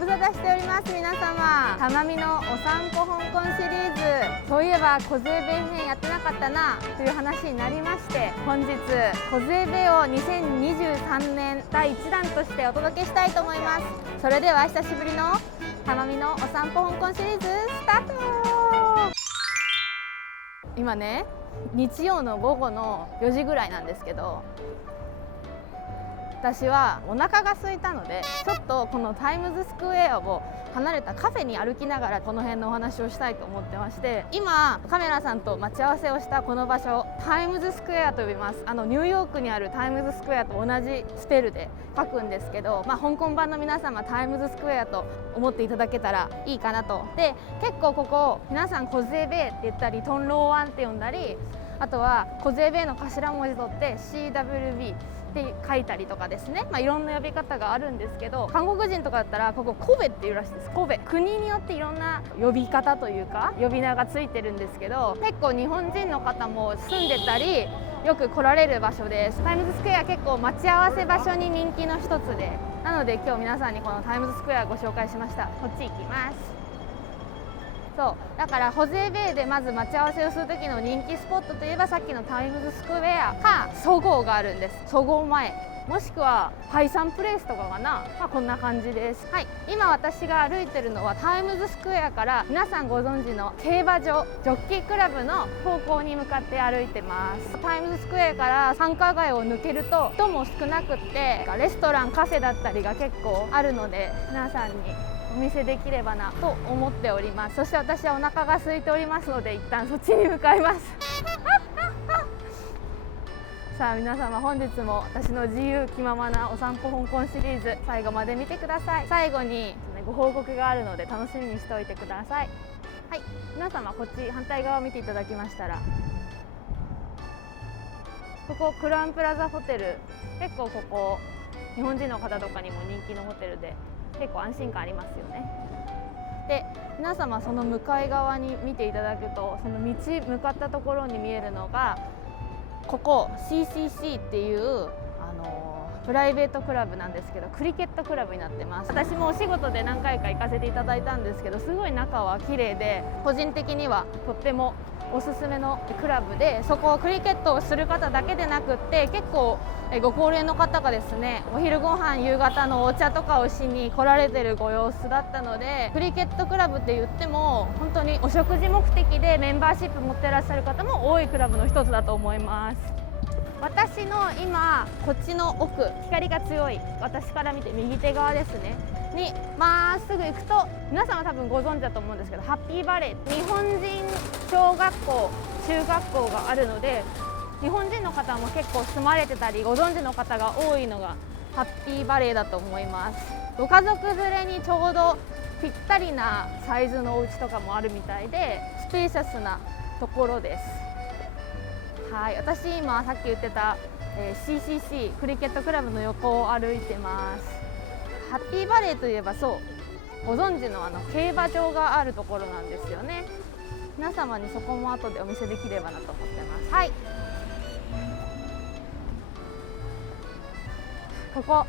無沙汰しております。皆様、たまみのお散歩香港シリーズ、そういえば小杖ベ編やってなかったなという話になりまして、本日小杖ベを2023年第1弾としてお届けしたいと思います。それでは久しぶりのたまみのお散歩香港シリーズスタート。今ね、日曜の午後の4時ぐらいなんですけど、私はお腹が空いたので、ちょっとこのタイムズスクエアを離れたカフェに歩きながらこの辺のお話をしたいと思ってまして、今カメラさんと待ち合わせをしたこの場所、タイムズスクエアと呼びます。ニューヨークにあるタイムズスクエアと同じスペルで書くんですけど、香港版の皆様タイムズスクエアと思っていただけたらいいかなと。で、結構ここ皆さん小杖ベイって言ったり、トンローワンって呼んだり、あとは小杖ベイの頭文字取って CWBって書いたりとかですね、いろんな呼び方があるんですけど、韓国人とかだったらここコベっていうらしいです。コベ、国によっていろんな呼び方というか呼び名がついてるんですけど、結構日本人の方も住んでたりよく来られる場所です。タイムズスクエア結構待ち合わせ場所に人気の一つで、なので今日皆さんにこのタイムズスクエアご紹介しました。こっち行きます。そうだから小杖ベイでまず待ち合わせをする時の人気スポットといえば、さっきのタイムズスクエアかそごうがあるんです。そごう前、もしくはハイサンプレイスとかかな、こんな感じです。はい、今私が歩いてるのはタイムズスクエアから皆さんご存知の競馬場ジョッキークラブの方向に向かって歩いてます。タイムズスクエアから繁華街を抜けると人も少なくって、レストランカフェだったりが結構あるので、皆さんにお見せできればなと思っております。そして私はお腹が空いておりますので、一旦そっちに向かいますさあ皆様、本日も私の自由気ままなお散歩香港シリーズ、最後まで見てください。最後にご報告があるので楽しみにしておいてください。はい、皆様こっち反対側を見ていただきましたら、ここクラウンプラザホテル、結構ここ日本人の方とかにも人気のホテルで結構安心感ありますよね。で、皆様その向かい側に見ていただくと、その道向かったところに見えるのがここ CCC っていうプライベートクラブなんですけど、クリケットクラブになってます。私もお仕事で何回か行かせていただいたんですけど、すごい中は綺麗で、個人的にはとってもおすすめのクラブで、そこをクリケットをする方だけでなくって、結構ご高齢の方がですね、お昼ご飯夕方のお茶とかをしに来られてるご様子だったので、クリケットクラブって言っても本当にお食事目的でメンバーシップ持ってらっしゃる方も多いクラブの一つだと思います。私の今こっちの奥、光が強い私から見て右手側ですねにまっすぐ行くと、皆さんは多分ご存知だと思うんですけど、ハッピーバレー、日本人小学校中学校があるので、日本人の方も結構住まれてたりご存知の方が多いのがハッピーバレーだと思います。ご家族連れにちょうどぴったりなサイズのお家とかもあるみたいで、スペーシャスなところです。はい、私今さっき言ってた、CCC クリケットクラブの横を歩いてます。ハッピーバレーといえば、そうご存知の競馬場があるところなんですよね。皆様にそこも後でお見せできればなと思ってます。はい、ここ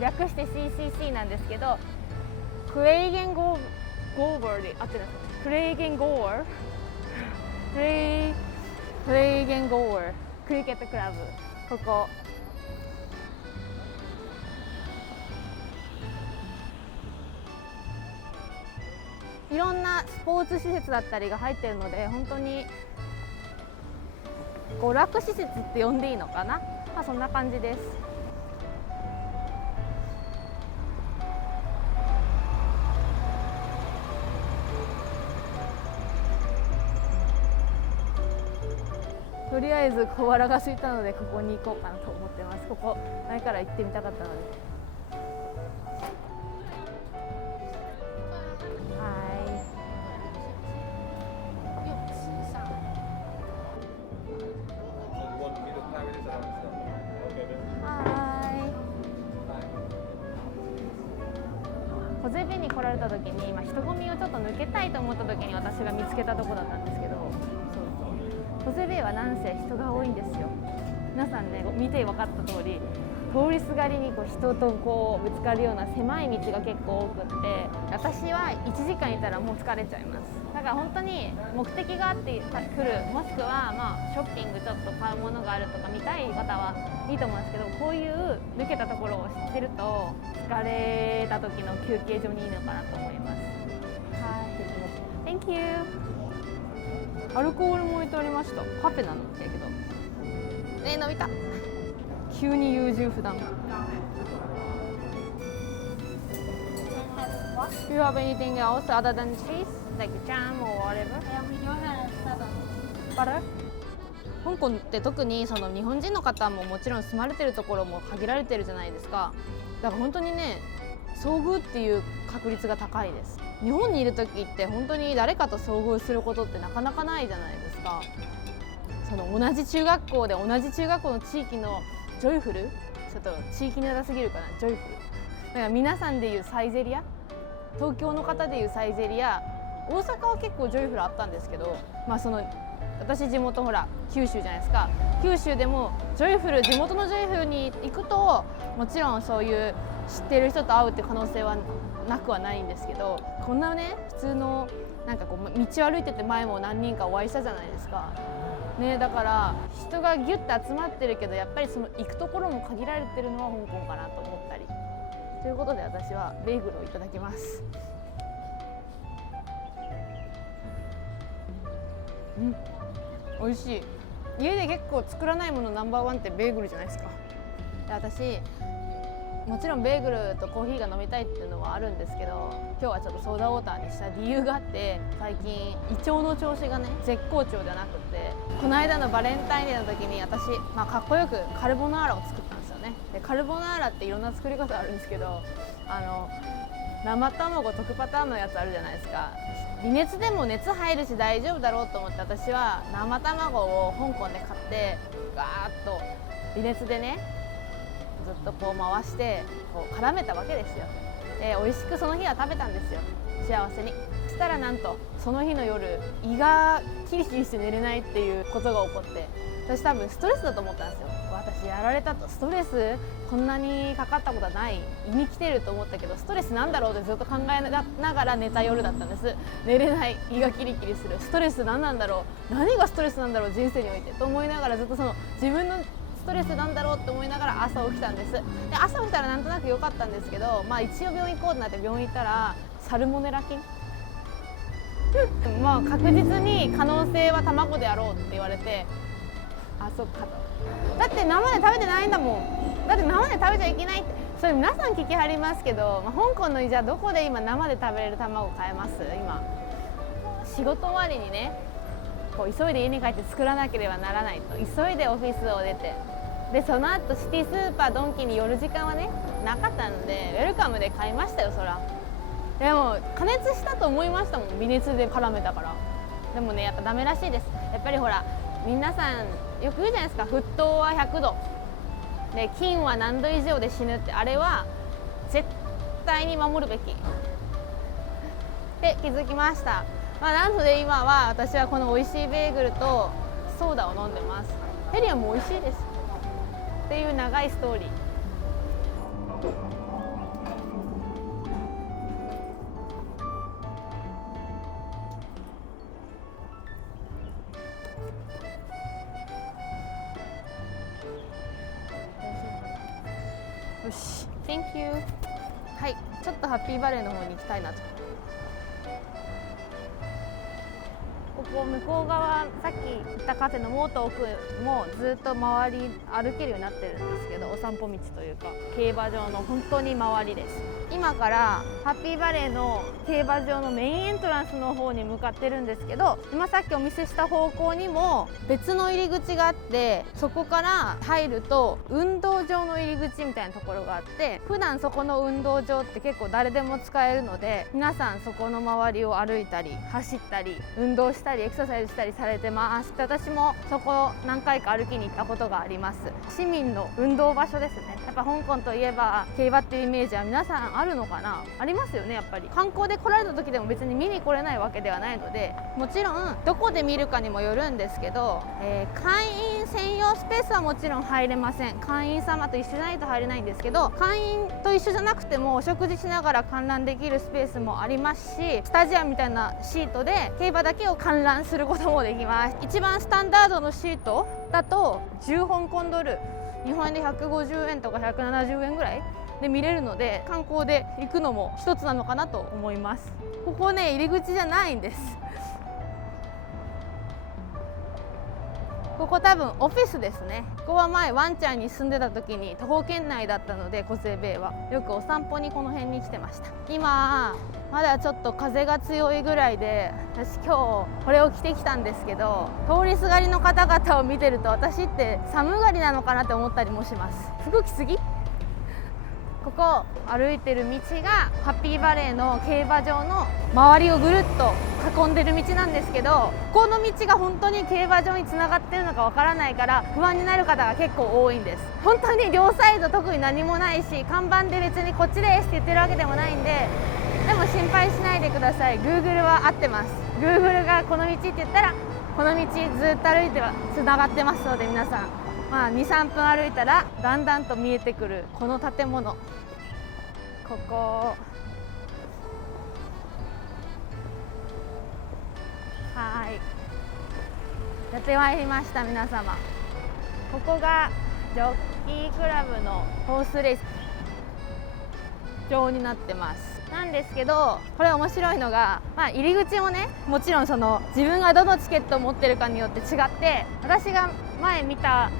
略して CCC なんですけど、クレイゲンゴーバーで合ってるんですか？クレイゲンゴーバークレイゲンゴーバークリケットクラブ、ここいろんなスポーツ施設だったりが入っているので、本当に娯楽施設って呼んでいいのかな、そんな感じです。とりあえず小腹が空いたのでここに行こうかなと思ってます。ここ前から行ってみたかったので。小杖ベイに来られた時に、人混みをちょっと抜けたいと思った時に私が見つけたところだったんですけど、小杖ベイはなんせ人が多いんですよ。皆さんね、見て分かった通り通りすがりにこう人とこうぶつかるような狭い道が結構多くって、私は1時間いたらもう疲れちゃいます。だから本当に目的があって来る、もしくはショッピングちょっと買うものがあるとか見たい方はいいと思うんですけど、こういう抜けたところを知ってると疲れた時の休憩所にいいのかなと思います。はい、Thank you。 アルコールも置いてありました。カフェなのだけど伸びた。急に優柔不断。 Do you have anything else other than cheese? Like jam or whatever? We don't have Butter? 香港って特にその日本人の方ももちろん住まれてるところも限られてるじゃないですか。だから本当にね、遭遇っていう確率が高いです。日本にいる時って本当に誰かと遭遇することってなかなかないじゃないですか。その同じ中学校で同じ中学校の地域のジョイフル、ちょっと地域ネタすぎるかな、ジョイフルだから皆さんでいうサイゼリア、東京の方でいうサイゼリア、大阪は結構ジョイフルあったんですけど、その私地元ほら九州じゃないですか。九州でもジョイフル、地元のジョイフルに行くともちろんそういう知ってる人と会うって可能性はなくはないんですけど、こんなね普通のなんかこう道を歩いてて前も何人かお会いしたじゃないですかね。だから人がギュッて集まってるけど、やっぱりその行くところも限られてるのは香港かなと思ったりということで、私はベーグルをいただきます。美味しい。家で結構作らないものナンバーワンってベーグルじゃないですか。で、私もちろんベーグルとコーヒーが飲みたいっていうのはあるんですけど、今日はちょっとソーダウォーターにした理由があって、最近胃腸の調子がね絶好調じゃなくて、この間のバレンタインデーの時に私、かっこよくカルボナーラを作ったんですよね。でカルボナーラっていろんな作り方あるんですけど、生卵溶くパターンのやつあるじゃないですか。微熱でも熱入るし大丈夫だろうと思って、私は生卵を香港で買ってガーッと微熱でねずっとこう回してこう絡めたわけですよ。美味しくその日は食べたんですよ、幸せに。そしたらなんとその日の夜、胃がキリキリして寝れないっていうことが起こって、私多分ストレスだと思ったんですよ。私やられたと、ストレスこんなにかかったことはない、胃に来てると思ったけどストレスなんだろうってずっと考えながら寝た夜だったんです。寝れない、胃がキリキリする、ストレス何なんだろう、何がストレスなんだろう人生においてと思いながら、ずっとその自分のストレスなんだろうって思いながら朝起きたんです。で朝起きたらなんとなく良かったんですけど、一応病院行こうってなって病院行ったらサルモネラ菌確実に可能性は卵であろうって言われて、あ、そっかと。だって生で食べてないんだもん。だって生で食べちゃいけないって、それ皆さん聞きはりますけど、香港のじゃあどこで今生で食べれる卵買えます？今仕事終わりにねこう急いで家に帰って作らなければならないと、急いでオフィスを出て、でその後シティスーパードンキに寄る時間はねなかったので、ウェルカムで買いましたよ。そらでも加熱したと思いましたもん、微熱で絡めたから。でもねやっぱダメらしいです。やっぱりほら皆さんよく言うじゃないですか、沸騰は100度で菌は何度以上で死ぬって、あれは絶対に守るべきって気づきました。なので今は私はこの美味しいベーグルとソーダを飲んでます。ヘリアも美味しいですっていう長いストーリー。よし Thank you。 はい、ちょっとハッピーバレーの方に行きたいなと。ここ向こう側、さっき行ったカフェのもっと奥もずっと周り歩けるようになってるんですけど、お散歩道というか競馬場の本当に周りです。今からハッピーバレーの競馬場のメインエントランスの方に向かってるんですけど、今さっきお見せした方向にも別の入り口があって、そこから入ると運動場の入り口みたいなところがあって、普段そこの運動場って結構誰でも使えるので、皆さんそこの周りを歩いたり走ったり運動したりエクササイズしたりされてます。私もそこ何回か歩きに行ったことがあります。市民の運動場所ですね。やっぱ香港といえば競馬っていうイメージは皆さんあるのかな、ありますよね。やっぱり観光で来られた時でも別に見に来れないわけではないので、もちろんどこで見るかにもよるんですけど、会員専用ススペースはもちろん入れません。会員様と一緒じゃないと入れないんですけど、会員と一緒じゃなくてもお食事しながら観覧できるスペースもありますし、スタジアムみたいなシートで競馬だけを観覧することもできます。一番スタンダードのシートだと10香港ドル、日本円で150円とか170円ぐらいで見れるので、観光で行くのも一つなのかなと思います。ここね、入り口じゃないんです。ここ多分オフィスですね。ここは前ワンちゃんに住んでた時に徒歩圏内だったので、コゼベイはよくお散歩にこの辺に来てました。今まだちょっと風が強いぐらいで、私今日これを着てきたんですけど、通りすがりの方々を見てると私って寒がりなのかなって思ったりもします。服着すぎ。ここ歩いてる道がハッピーバレーの競馬場の周りをぐるっと囲んでる道なんですけど、ここの道が本当に競馬場につながってるのかわからないから不安になる方が結構多いんです。本当に両サイド特に何もないし、看板で別にこっちですって言ってるわけでもないんで、でも心配しないでください。 Google は合ってます。 Google がこの道って言ったらこの道ずっと歩いてはつながってますので、皆さん2、3分歩いたらだんだんと見えてくるこの建物、ここやってまいりました。皆様、ここがジョッキークラブのホースレース場になってますなんですけど、これ面白いのが、入り口もね、もちろんその自分がどのチケットを持ってるかによって違って、私が前見た、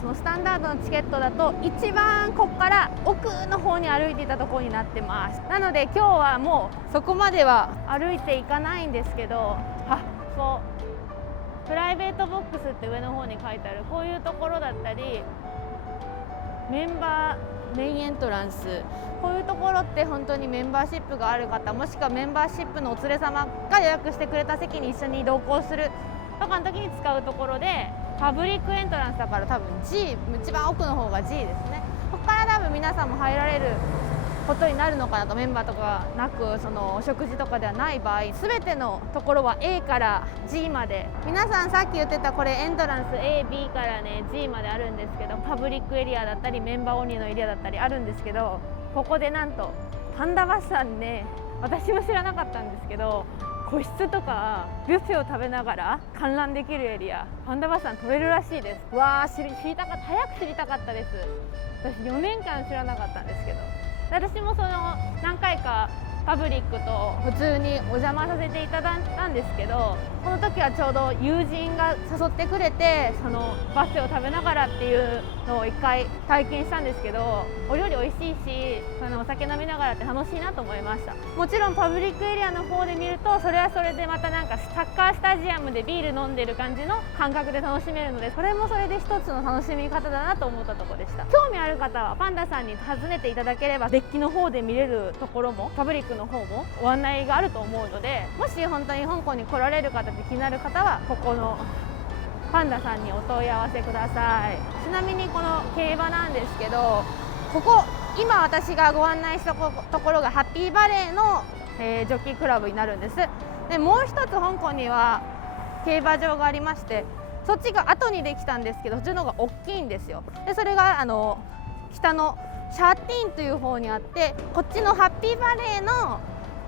そのスタンダードのチケットだと一番ここから奥の方に歩いていたところになってます。なので今日はもうそこまでは歩いていかないんですけど、プライベートボックスって上の方に書いてあるこういうところだったり、メインエントランス、こういうところって本当にメンバーシップがある方、もしくはメンバーシップのお連れ様が予約してくれた席に一緒に同行するとかの時に使うところで、パブリックエントランスだから多分 G、 一番奥の方が G ですね。ここから多分皆さんも入られることになるのかなと。メンバーとかなく、そのお食事とかではない場合、全てのところは A から G まで、皆さんさっき言ってたこれエントランス A、B からね G まであるんですけど、パブリックエリアだったりメンバーオンリーのエリアだったりあるんですけど、ここでなんとパンダバスさんね、私も知らなかったんですけど、個室とかビュッフェを食べながら観覧できるエリア、パンダバスさん取れるらしいです。わー、知りたかった、早く知りたかったです。私4年間知らなかったんですけど、私もその何回かパブリックと普通にお邪魔させていただいたんですけど、この時はちょうど友人が誘ってくれて、そのバスを食べながらっていうのを一回体験したんですけど、お料理美味しいし、お酒飲みながらって楽しいなと思いました。もちろんパブリックエリアの方で見ると、それはそれでまたなんかサッカースタジアムでビール飲んでる感じの感覚で楽しめるので、それもそれで一つの楽しみ方だなと思ったところでした。興味ある方はパンダさんに訪ねていただければ、デッキの方で見れるところもパブリックの方もご案内があると思うので、もし本当に香港に来られる方で気になる方はここのパンダさんにお問い合わせください。ちなみにこの競馬なんですけど、ここ今私がご案内したところがハッピーバレーの、ジョッキークラブになるんです。でもう一つ香港には競馬場がありまして、そっちが後にできたんですけど、そっちの方が大きいんですよ。でそれが北のシャーティーンという方にあって、こっちのハッピーバレーの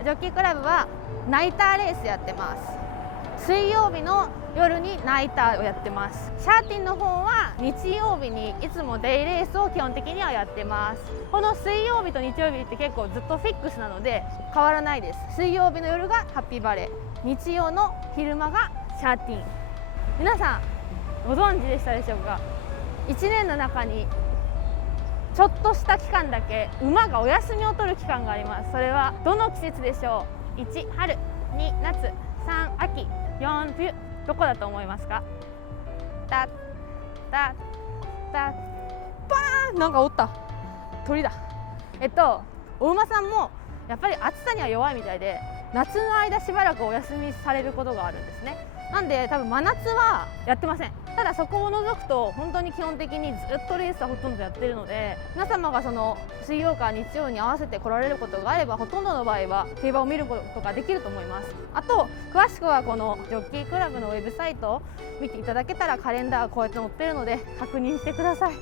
ジョッキークラブはナイターレースやってます。水曜日の夜にナイターをやってます。シャーティンの方は日曜日にいつもデイレースを基本的にはやってます。この水曜日と日曜日って結構ずっとフィックスなので変わらないです。水曜日の夜がハッピーバレー、日曜の昼間がシャーティン。皆さんご存知でしたでしょうか。1年の中にちょっとした期間だけ馬がお休みを取る期間があります。それはどの季節でしょう。1春、2夏、3秋、4冬、どこだと思いますか。タッタッタッパーン、なんかおった、鳥だ。お馬さんもやっぱり暑さには弱いみたいで、夏の間しばらくお休みされることがあるんですね。なんで多分真夏はやってません。ただそこを除くと本当に基本的にずっとレースはほとんどやってるので、皆様がその水曜から日曜に合わせて来られることがあれば、ほとんどの場合は競馬を見ることができると思います。あと詳しくはこのジョッキークラブのウェブサイトを見ていただけたら、カレンダーがこうやって載ってるので確認してください。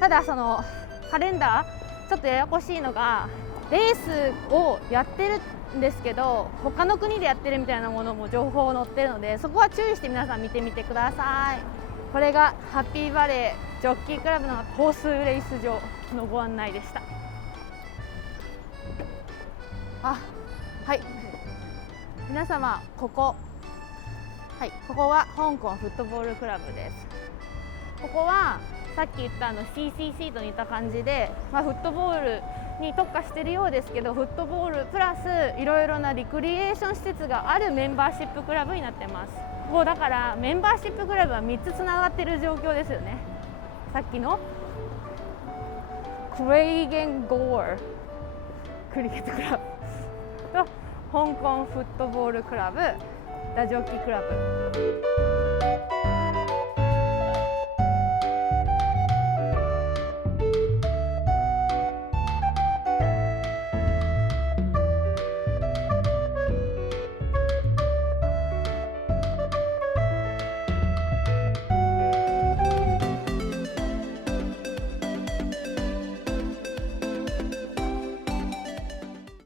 ただそのカレンダーちょっとややこしいのが、レースをやってるんですけど他の国でやってるみたいなものも情報載ってるので、そこは注意して皆さん見てみてください。これがハッピーバレージョッキークラブのコースレース場のご案内でした。はい、皆様ここは香港フットボールクラブです。ここはさっき言ったCCC と似た感じで、フットボールに特化しているようですけど、フットボールプラスいろいろなリクリエーション施設があるメンバーシップクラブになってます。もうだからメンバーシップクラブは3つつながっている状況ですよね。さっきのクレイゲンゴールクリケットクラブと香港フットボールクラブ、ダジョッキークラブ。